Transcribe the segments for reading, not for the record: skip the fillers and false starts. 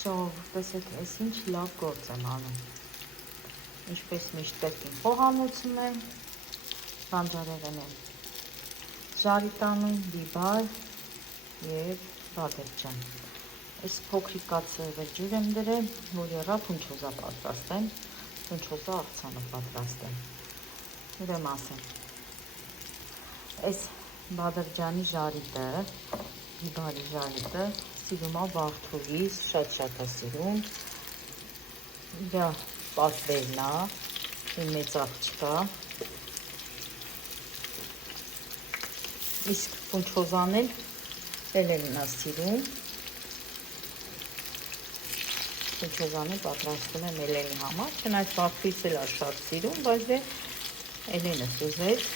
Ժողովուրդ, տեսեք, այս ինչ լավ գործ եմ անում։ Ինչպես միշտ կրկին խոհանոցում եմ, բանջարեղեն եմ ժարի տանում, բիբար և բադրջան։ Այս փոքրիկ կացը ջուր եմ դրել, որ եղա փունչոզա պատրաստեմ, փունչոզա աղցանը պատրաստեմ։ Ուրեմն ասեմ, այս բադրջանի ժարիտը, բիբարի ժարիտը սիրում է վարդուրից, շատ է սիրում, դա պատվերն է, իմ մեծ աղջկա, իսկ փունչոզան էլ Էլենն է սիրում, փունչոզանը պատրաստում եմ Էլենի համար, չնայած վարդուրից էլ է շատ սիրում, բայց դե Էլենը ուզեց։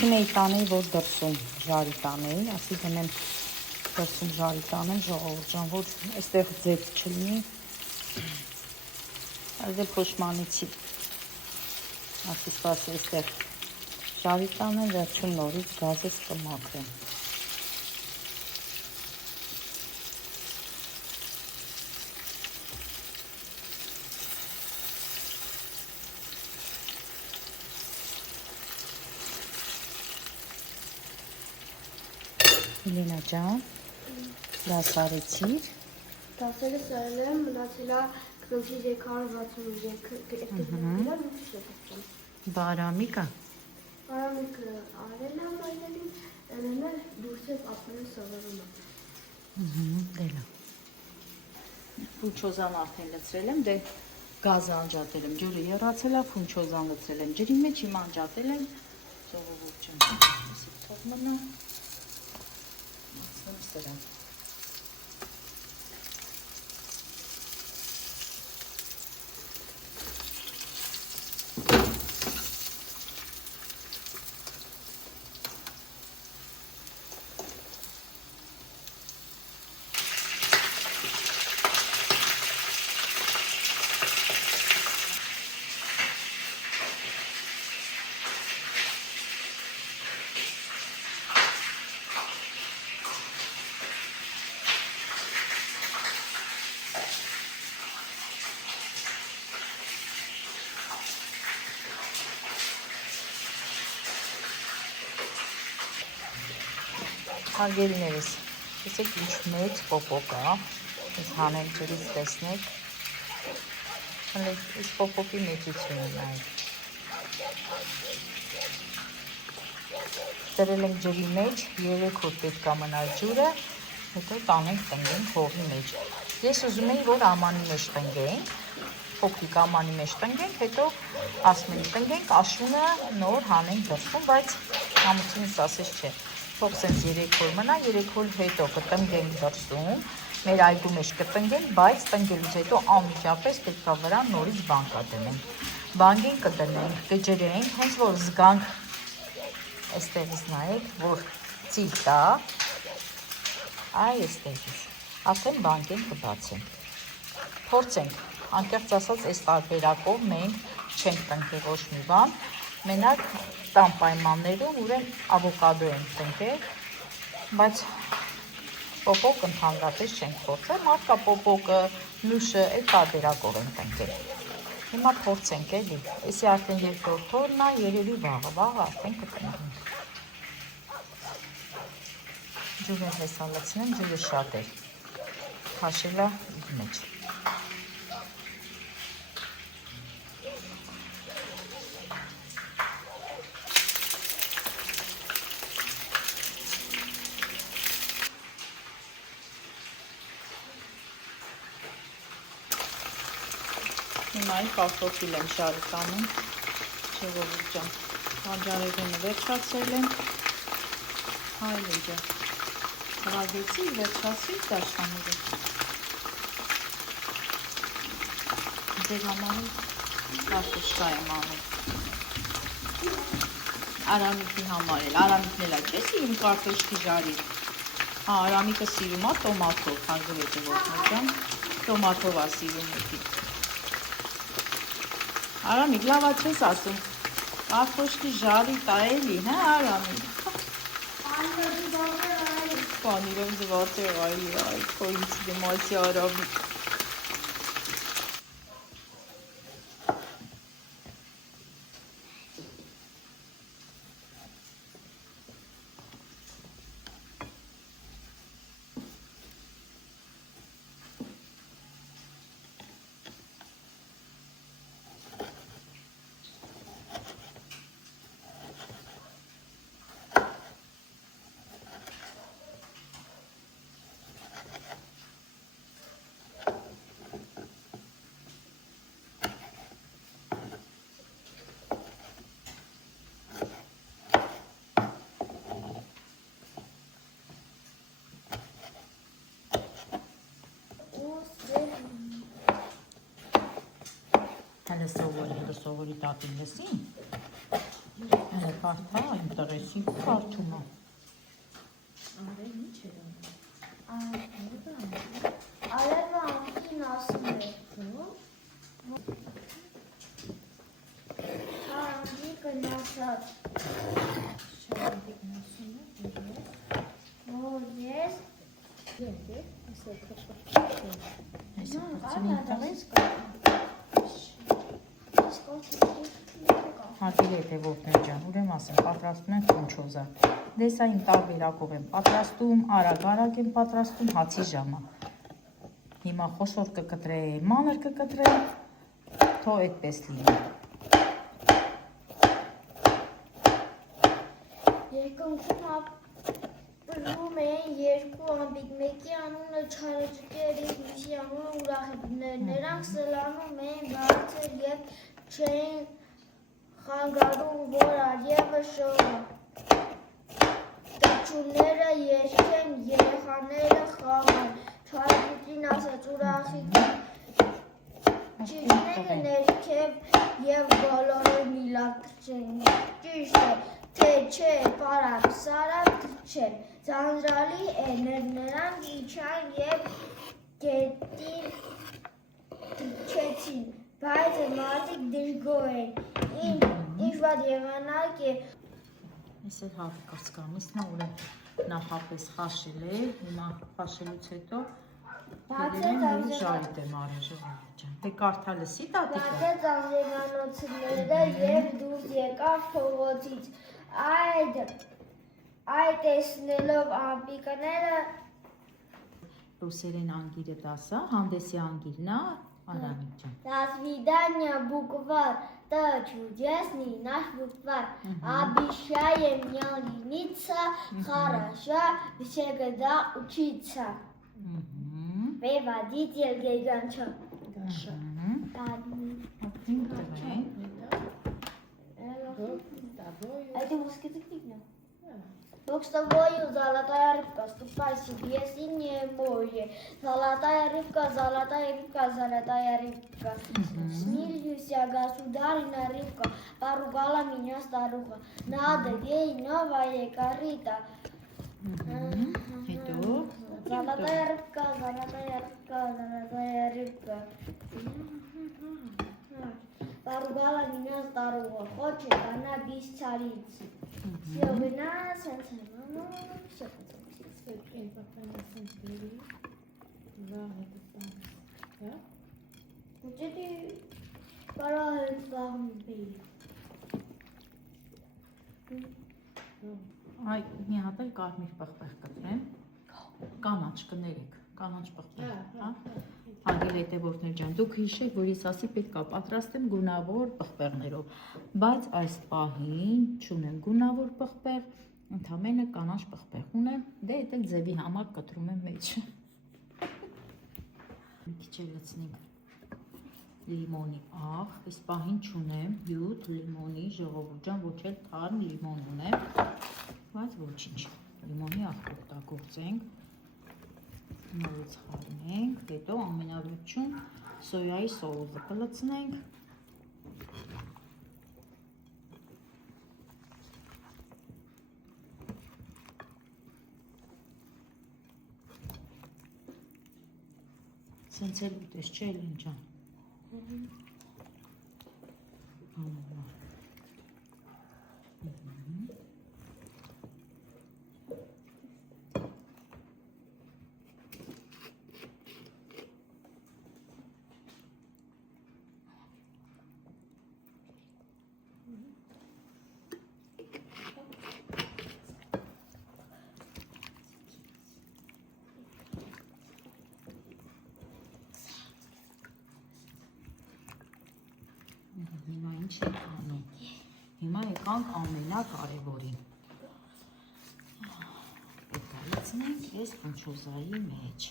Ասում էի տանեի, որ դրսում ժարի տանեի, ասի գնեմ դրսում ժարի տանեմ, ժողովուրդ ջան, որ այստեղ ձետ չլինի, այդե փոշմանիցի, ասի սպասի այստեղ ժարի տանեմ, վերջում նորից գազից կմաքրեմ։ Լենա ջան, դաս արեցիր։ Դասերը սարել եմ, մնացել է կնոջի 363 Բարամիկա։ Բարամիկը արել եմ այդերին, Էլենը դուրս է ապրել սովորում է։ Դելա։ Փունչոզան արդեն լցրել եմ, դե գազը անջատել եմ, ջուրը եռացել է, փունչոզան լցրել եմ, ջրի մեջ հիմա անջատել եմ, ժողովուրդ ջան, այսի թող մնա։ Մացնում սրան։ Հարգելիներս, տեսեք ինչ մեծ պոպոկ է, ես հանեմ ջրից տեսնեք, այս պոպոկի մեծությունը նայեք, դրել ենք ջրի մեջ, 3 հոտ պետք է մնար ջուրը, հետո տանենք տնկենք հողի մեջ, ես ուզում էի, որ ամանի մեջ տնկենք, փոքրիկ ամանի մեջ տնկենք, հետո ասում ենք տնկենք, աշունը նոր հանենք դրսում, բայց համությունից ասես չէ, թող սենց 3 օր մնա, 3 օր հետո կտնկենք դրսում, մեր այգու մեջ կտնկենք, բայց տնկելուց հետո անմիջապես պետք է վրան նորից բանկա դնենք, բանկին կդնենք, կջրենք, հենց որ զգանք, այստեղից նայեք, որ ծիլ տա, այ այստեղից, արդեն բանկին կբացենք, փորձենք, անկեղծ ասած այս տարբերակով մենք չենք տնկել ոչ մի բան, մենակ տան պայմաններում ուրեմն ավոկադո ենք տնկել, բայց պոպոկ ընդհանրապես չենք փորձել, մարդկա պոպոկը, նուշը այդ տարբերակով ենք տնկել։ Հիմա փորձենք էլի, էսի արդեն երկրորդ օրն է, երևի վաղը արդեն կտնկենք։ Ջուրը հեսա լցնեմ, ջուրը շատ է, քաշել է իր մեջ։ Հիմա կարտոֆիլ եմ շարի տանում, ժողովուրդ ջան, բանջարեղենը վերջացրել եմ, հայլը ջան, Հրագեցի, վերջացրի դաշտանները։ Ձեր համար կարտոշկա եմ անում։ Արամիկի համար էլ, Արամիկն էլ է, չէ՞ սիրում կարտոշկի ժարի։ Հա, Արամիկը սիրում է տոմատով, հարգելի ջան, տոմատով է սիրում էդի։ Արամիկ, լավ է չես ասում, կարտոշկի ժարի տա էլի, հա Արամիկ։ Պանիրեմ զվարդեր այ, քո ինձ դիմացի Արամիկ։ Հələ սովորի տատին լսի, հələ կարդա, իմ տղեսին կարդում է։ Արևը ինչ էր անում։ Արևը անկին ասում է։ Շարանդի գնացած։ Որ ես Հարգելի հետևորդներ ջան, ուրեմն ասեմ, պատրաստում եմ խունչոզա։ Դեսա իմ տարբերակով եմ պատրաստում, արագ եմ պատրաստում, հացի ժամը։ Հիմա խոշոր կկտրեմ, մանր կկտրեմ, թող այդպես լինի։ Երկնքում ապրում էին երկու անբիք, մեկի անունը Չարաճկեր էր, մյուսի անունը Ուրախիբներ։ Նրանք սլանում էին բարձր և չէին խանգարում, որ արևը շողը։ Տղճուները երգեն, երեխաները խաղան։ Չարաճկին ասաց Ուրախիբին ճիշտները ներքև և բոլորը միլակ կրչեն։ Ճիշտ է, թե չէ, պարակ, սարակ կրչեն։ Ձանձրալի է, նրանք իջան և գետին դիպչեցին, բայց մարդիկ դժգոհ էին, ինչ վատ եղանակ է։ Ես էլ հավի կրծկամիսն է, ուրեմն նախապես խաշել է, հիմա խաշելուց հետո դերեմ ու ժարիտ եմ արել ժողովուրդ ջան։ Դե կարդա լսի տատիկը։ Բացեց անձեգանոցները և դուրս եկավ փողոցից, այդ տեսնելով անպիկները Ռուսերեն անգիրը դասա, հանդեսի անգիրն է, Արամիկ ջան։ До свидания, буквар, Т чудесный наш буквар. Обещаем не лениться, хорошо всегда учиться. Выводитель Гиганчо. Это мускетик, Бог с тобою, золотая рыбка, ступай себе, синее море. Золотая рыбка, золотая рыбка. Смилуйся, государина рыбка, поругала меня старуха. Надо ей новая корыта. Золотая рыбка, золотая рыбка. Поругала меня старуха, хочет она без царицы. Все вина, сенсена, все Где ты параешь с вами? Այ մի հատ էլ կարմիր պղպեղ կտրեմ, կանաչ կներեք, կանաչ պղպեղ, հա։ Հարգելի հետևորդներ ջան, դուք հիշեք, որ ես ասի պետք է պատրաստեմ գունավոր պղպեղներով, բայց այս պահին չունեմ գունավոր պղպեղ, ընդամենը կանաչ պղպեղ ունեմ, դե էդ էլ ձևի համար կտրում եմ մեջը։ Մի քիչ լցնենք լիմոնի աղ, այս պահին չունեմ հյութ լիմոնի ժողովուրդ ջան, ոչ էլ թարմ լիմոն ունեմ, բայց ոչինչ, լիմոնի աղ կօգտագործեմ։ կողծենք, նորից խառնենք, հետո ամենավերջում սոյայի սոուսը կլցնենք, սենց էլ ուտես չէ Էլեն ջան։ Հիմա ինչ ենք անում, հիմա եկանք ամենակարևորին, պետալիցնենք ես անչոզայի մեջ,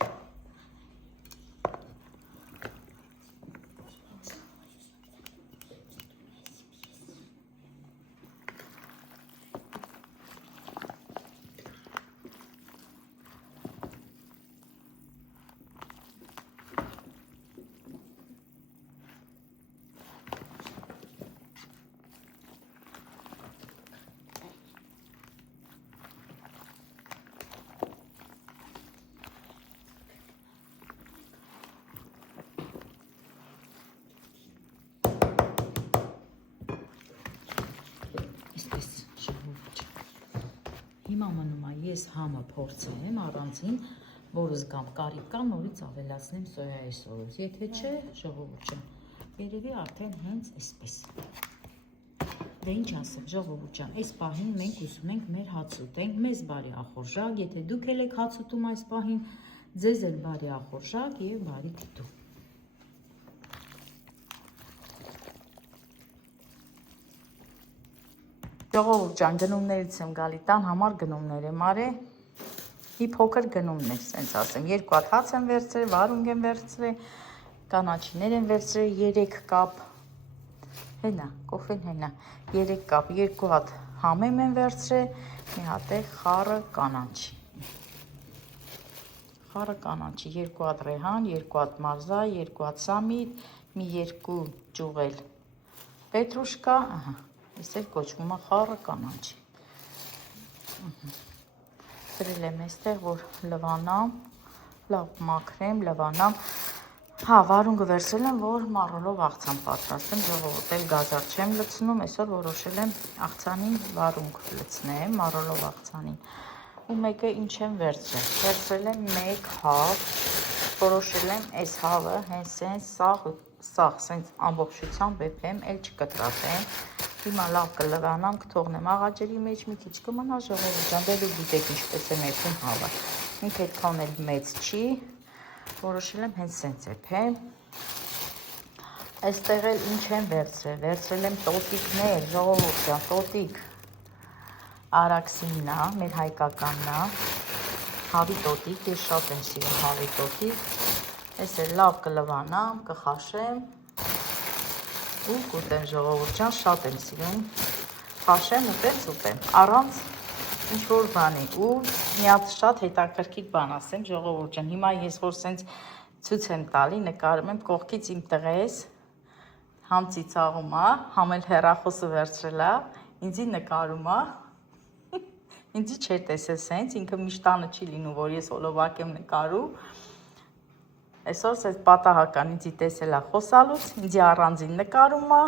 Հիմա մնում է ես համը փորձեմ առանցին, որ զգամ կարիք կա նորից ավելացնեմ սոյայի սոուս, եթե չէ, ժողովուրդ ջան, երևի արդեն հենց այսպես։ Դե ինչ ասեմ, ժողովուրդ ջան, այս պահին մենք ուզում ենք մեր հաց ուտենք, մեզ բարի ախորժակ, եթե դուք էլ եք հաց ուտում այս պահին, ձեզ էլ բարի ախորժակ եւ բարի գիտու։ Ժողովուրդ ջան, գնումներից եմ գալի, տան համար գնումներ եմ արել, մի փոքր գնումներ, սենց ասեմ, 2 հատ հաց եմ վերցրել, վարունգ եմ վերցրել, կանաչիներ եմ վերցրել 3 կապ, հենա, կոֆեն հենա, 3 կապ, 2 հատ համեմ եմ վերցրել, մի հատ է խառը կանաչի, 2 հատ ռեհան, 2 հատ մարզա, 2 հատ սամիտ, մի 2 ճուղել պետրուշկա, Ես էլ կոչվում է խառը կանաչի, դրել եմ այստեղ, որ լվանամ, լավ մաքրեմ, լվանամ, վարունգը վերցրել եմ, որ մառոլով աղցան պատրաստեմ, ժողովուրդ էլ գազար չեմ լցնում, այսօր որոշել եմ աղցանին վարունգ լցնեմ, մառոլով աղցանին, ու մեկը ինչ եմ վերցրել եմ 1 հավ, որոշել եմ այս հավը հենց սաղ, սենց ամբողջությամբ էփեմ, էլ չկտրատեմ, Հիմա լավ կլվանամ, կթողնեմ աղաջերի մեջ մի քիչ կմնա ժողովուրդ ջան, դե դուք գիտեք ինչպես եմ էփում հավը։ Ինքը այդքան էլ մեծ չի, որոշել եմ հենց սենց էփեմ։ Այստեղ էլ ինչ եմ վերցրել եմ տոտիկներ, ժողովուրդ ջան, տոտիկ։ Արաքսինն է, մեր հայկականն է, հավի տոտիկ, ես շատ եմ սիրում հավի տոտիկ։ Այս էլ լավ կլվանամ, կխաշեմ։ Ու կուտեմ ժողովուրդ ջան, շատ եմ սիրում, խաշեմ ուտեմ, առանց ինչ-որ բանի ու մի հատ շատ հետաքրքիր բան ասեմ ժողովուրդ ջան, հիմա ես որ սենց ցույց եմ տալի, նկարում եմ կողքից իմ տղես, համ ծիծաղում է, համ էլ հեռախոսը վերցրել է, ինձի նկարում է, ինձի չէր տեսել սենց, ինքը միշտ տանը չի լինում, որ ես հոլովակ եմ նկարում, Այսօր սենց պատահական ինձի տեսել է խոսալուց, ինձի առանձին նկարում է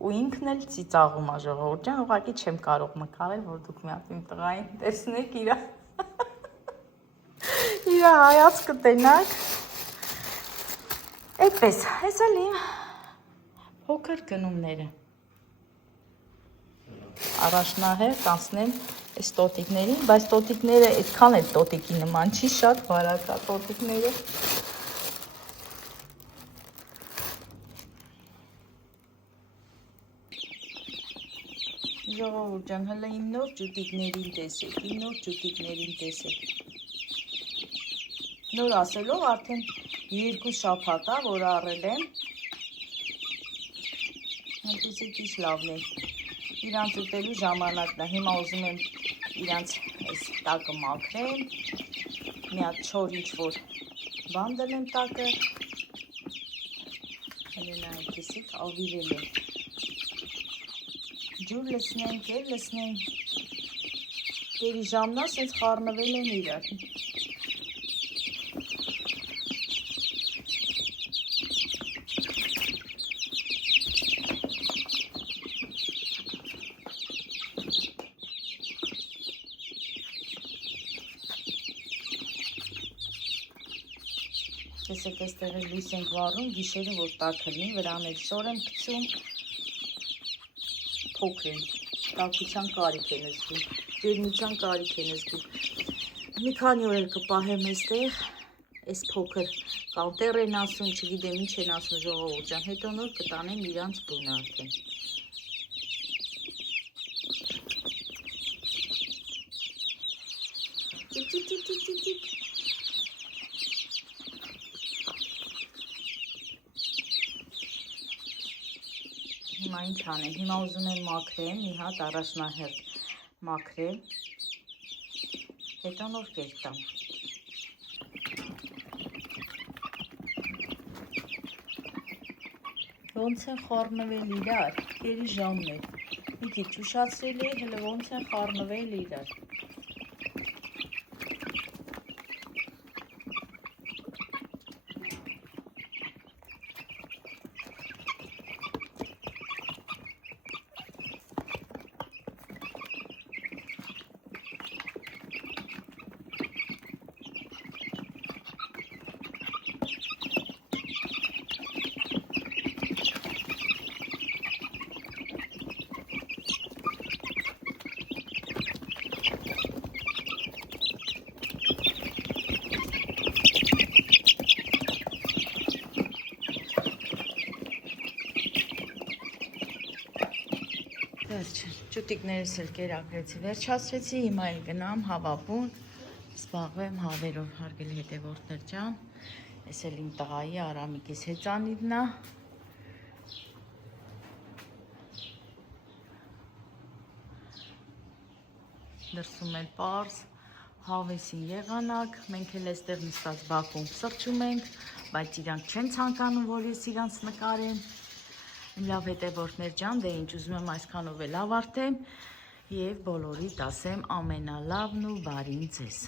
ու ինքն էլ ծիծաղում է ժողովուրդ ջան, ուղղակի չեմ կարող նկարել, որ դուք մի հատ իմ տղային տեսնեք իր հայացքը տենաք։ Այդպես, այս էլ իմ փոքր գնումները։ Առաջնահերթ անցնեմ այս տոտիկներին, բայց տոտիկները այդքան էլ տոտիկի նման չի, շատ բարակ է տոտիկները։ Ժողովուրդ ջան, հələ իմ նոր ճուտիկներին տեսեք, Նոր ասելով արդեն 2 շաբաթ է, որ առել եմ, այնպիսի քիչ լավն է, իրանց ուտելու ժամանակն է, հիմա ուզում եմ իրանց այս տակը մաքրեմ, մի հատ չոր ինչ-որ բան դնեմ տակը, հելենա այդպիսիք ավիրել է, ջուր լսնենք, և լսնենք, դերի ժամնա սենց խարնվել են իրար, տեսեք այստեղ էլ լույս ենք վառում, գիշերը որ տաք լինի, վրան էլ շոր եմ գցում, փոքր են, տաքության կարիք են զգում, ջերմության կարիք են զգում, մի քանի օր էլ կպահեմ այստեղ, այս փոքր կանտեր են ասում, չգիտեմ ինչ են ասում ժողովուրդ ջան, հետո նոր կտանեմ իրանց բունը արդեն։ Ճիպ։ Հիմա ինչ անեմ, հիմա ուզում եմ մաքրեմ, մի հատ առաջնահերթ մաքրեմ, հետո նոր կերտամ։ Ոնց են խառնվել իրար, կերի ժամն է, մի քիչ ուշացրել է, հələ ոնց են խառնվել իրար։ Ճուտիկներս էլ կերակրեցի, վերջացրեցի, հիմա էլ գնամ հավաբուն, զբաղվեմ հավերով, հարգելի հետևորդներ ջան, ես էլ իմ տղայի Արամիկիս հեծանիվն է, դրսում էլ պարզ, հավեսին եղանակ, մենք էլ էստեղ նստած բակում սրճում ենք, բայց իրանք չեն ցանկանում, որ ես իրանց նկարեմ, լավ հետևորդներ ջան, դե ինչ ուզում եմ այսքանով էլ ավարտեմ և բոլորիդ ասեմ ամենալավն ու բարին ձեզ։